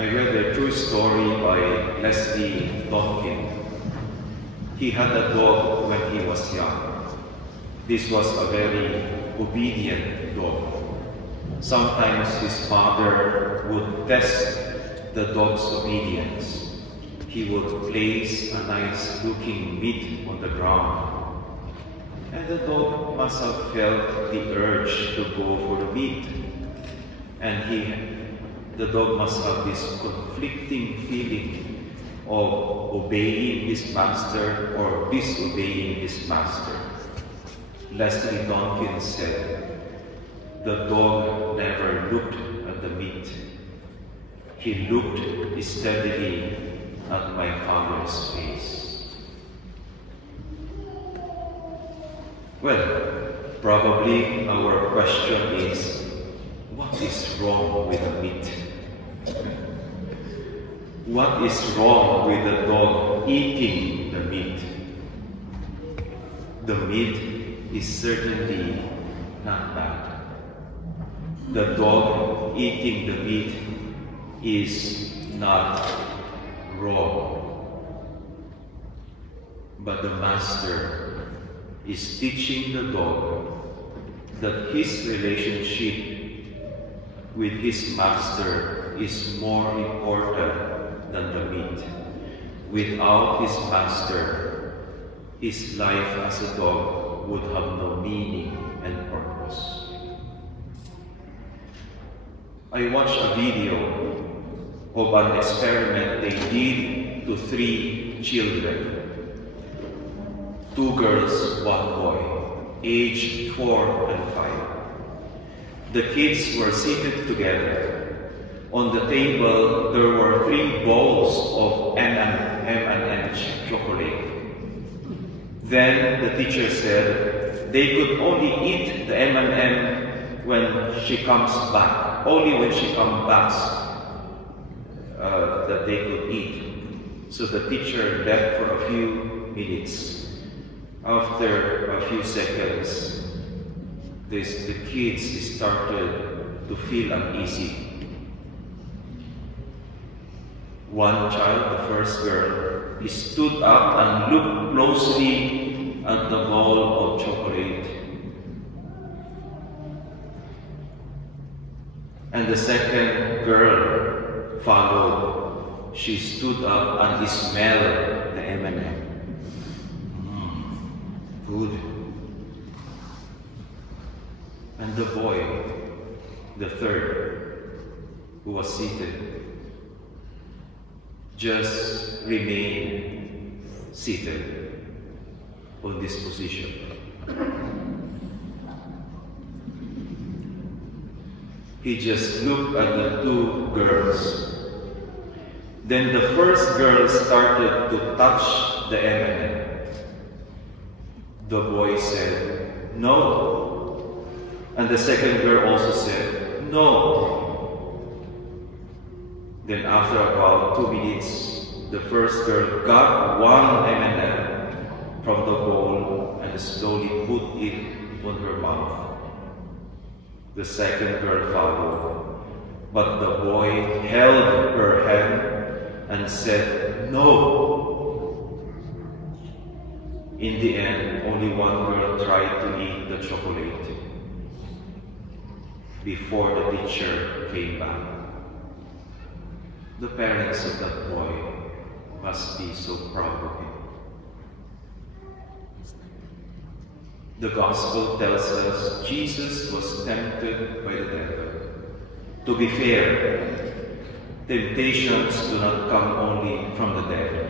I read a true story by Leslie Donkin. He had a dog when he was young. This was a very obedient dog. Sometimes his father would test the dog's obedience. He would place a nice-looking meat on the ground, and the dog must have felt the urge to go for the meat. And the dog must have this conflicting feeling of obeying his master or disobeying his master. Leslie Donkin said, "The dog never looked at the meat. He looked steadily at my father's face." Well, probably our question is, what is wrong with the meat? What is wrong with the dog eating the meat? The meat is certainly not bad. The dog eating the meat is not wrong. But the master is teaching the dog that his relationship with his master is more important than the meat. Without his master, his life as a dog would have no meaning and purpose. I watched a video of an experiment they did to 3 children. 2 girls, 1 boy, aged 4 and 5. The kids were seated together. On the table, there were 3 bowls of M&M chocolate. Then the teacher said they could only eat the M&M when she comes back. Only when she comes back that they could eat. So the teacher left for a few minutes. After a few seconds, the kids started to feel uneasy. One child, the first girl, stood up and looked closely at the bowl of chocolate. And the second girl followed. She stood up and smelled the M&M. Good. And the boy, the third, who was seated, just remained seated on this position. He just looked at the 2 girls. Then the first girl started to touch the M&M. The boy said, "No." And the second girl also said, "No." Then after about 2 minutes, the first girl got 1 M&M from the bowl and slowly put it on her mouth. The second girl followed, but the boy held her hand and said, "No." In the end, only 1 girl tried to eat the chocolate before the teacher came back. The parents of that boy must be so proud of him. The Gospel tells us Jesus was tempted by the devil. To be fair, temptations do not come only from the devil.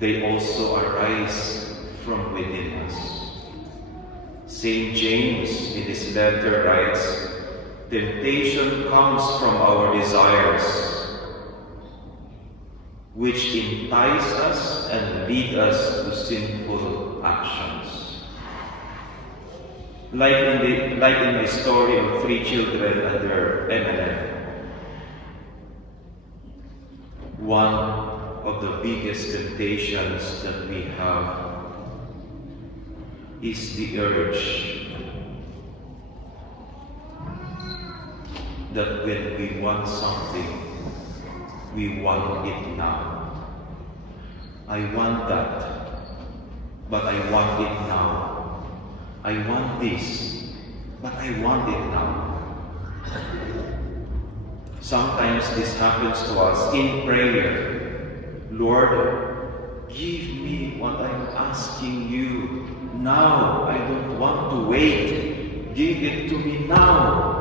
They also arise from within us. St. James in his letter writes, "Temptation comes from our desires, which entice us and lead us to sinful actions." Like in the story of 3 children and their M&M, one of the biggest temptations that we have is the urge that when we want something, we want it now. I want that, but I want it now. I want this, but I want it now. Sometimes this happens to us in prayer. Lord, give me what I'm asking you now. I don't want to wait. Give it to me now.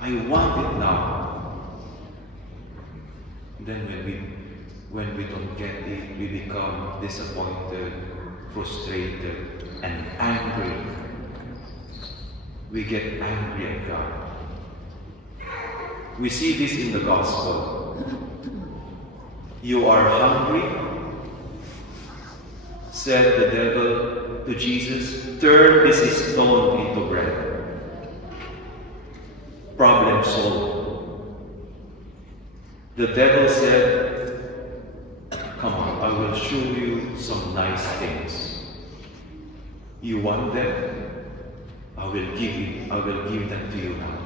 I want it now. Then when we don't get it, we become disappointed, frustrated, and angry. We get angry at God. We see this in the Gospel. You are hungry, said the devil to Jesus, turn this stone into bread. Problem solved. The devil said, come on, I will show you some nice things. You want them? I will give them to you now.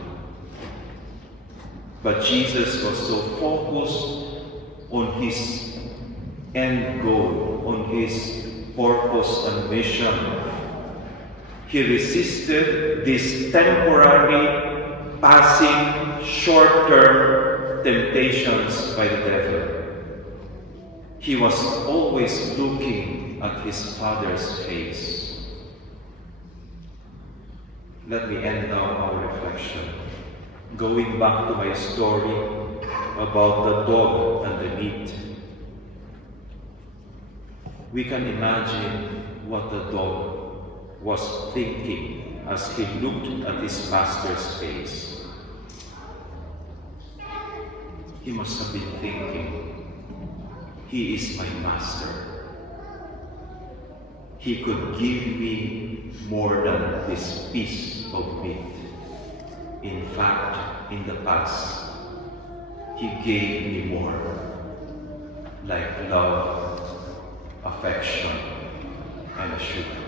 But Jesus was so focused on his end goal, on his purpose and mission. He resisted this temporary, passing, short-term temptations by the devil. He was always looking at his Father's face. Let me end now our reflection. Going back to my story about the dog and the meat. We can imagine what the dog was thinking as he looked at his master's face. He must have been thinking, he is my master. He could give me more than this piece of meat. In fact, in the past, he gave me more, like love, affection, and assurance.